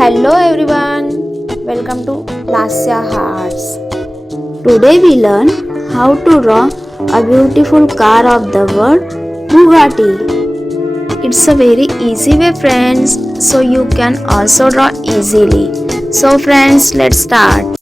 Hello everyone, welcome to Lasya Hearts. Today we learn how to draw a beautiful car of the world, Bugatti. It's a very easy way friends, so you can also draw easily. So friends, let's start.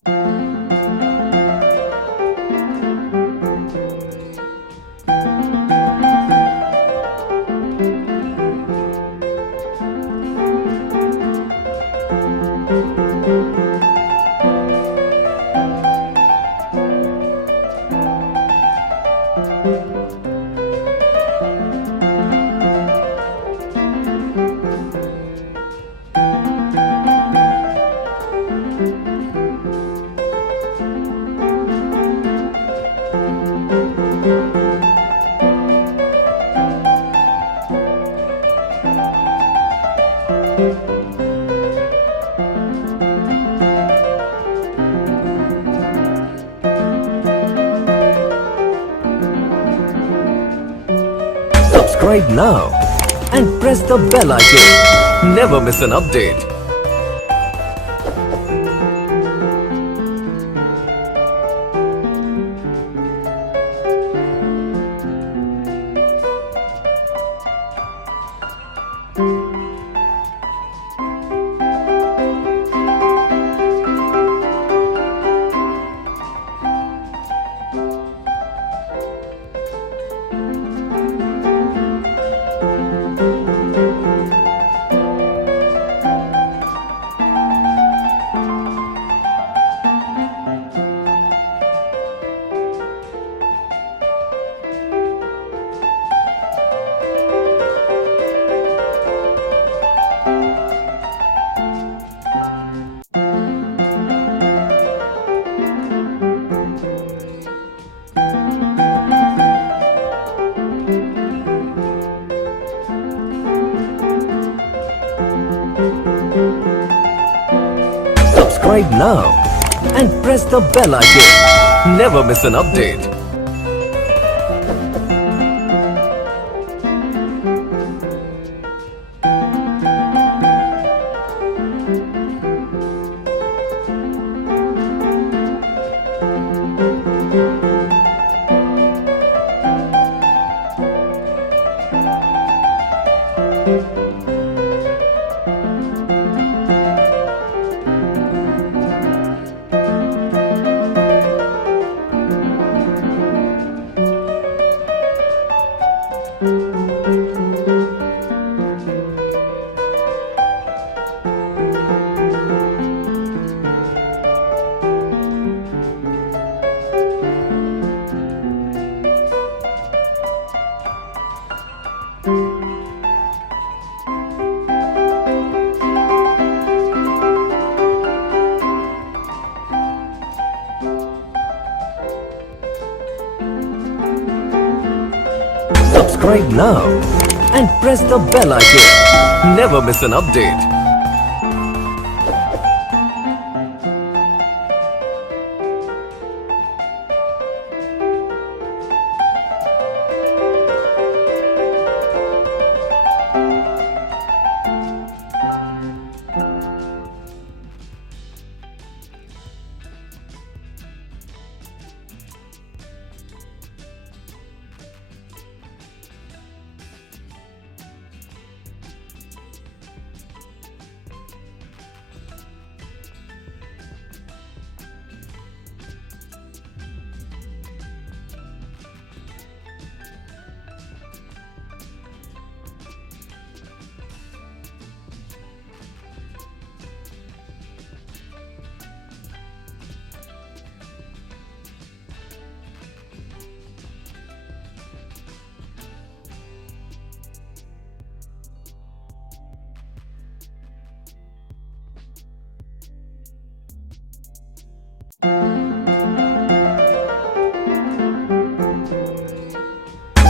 Subscribe now and press the bell icon. Never miss an update. Subscribe now and press the bell icon. Never miss an update. Subscribe now and press the bell icon. Never miss an update.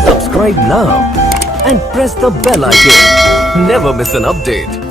Subscribe now and press the bell icon. Never miss an update.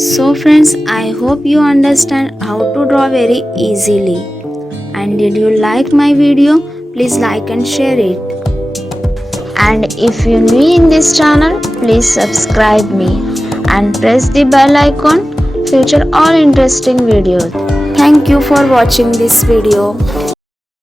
So friends, I hope you understand how to draw very easily. And did you like my video? Please like and share it. And if you're new in this channel, please subscribe me and press the bell icon future all interesting videos. Thank you for watching this video.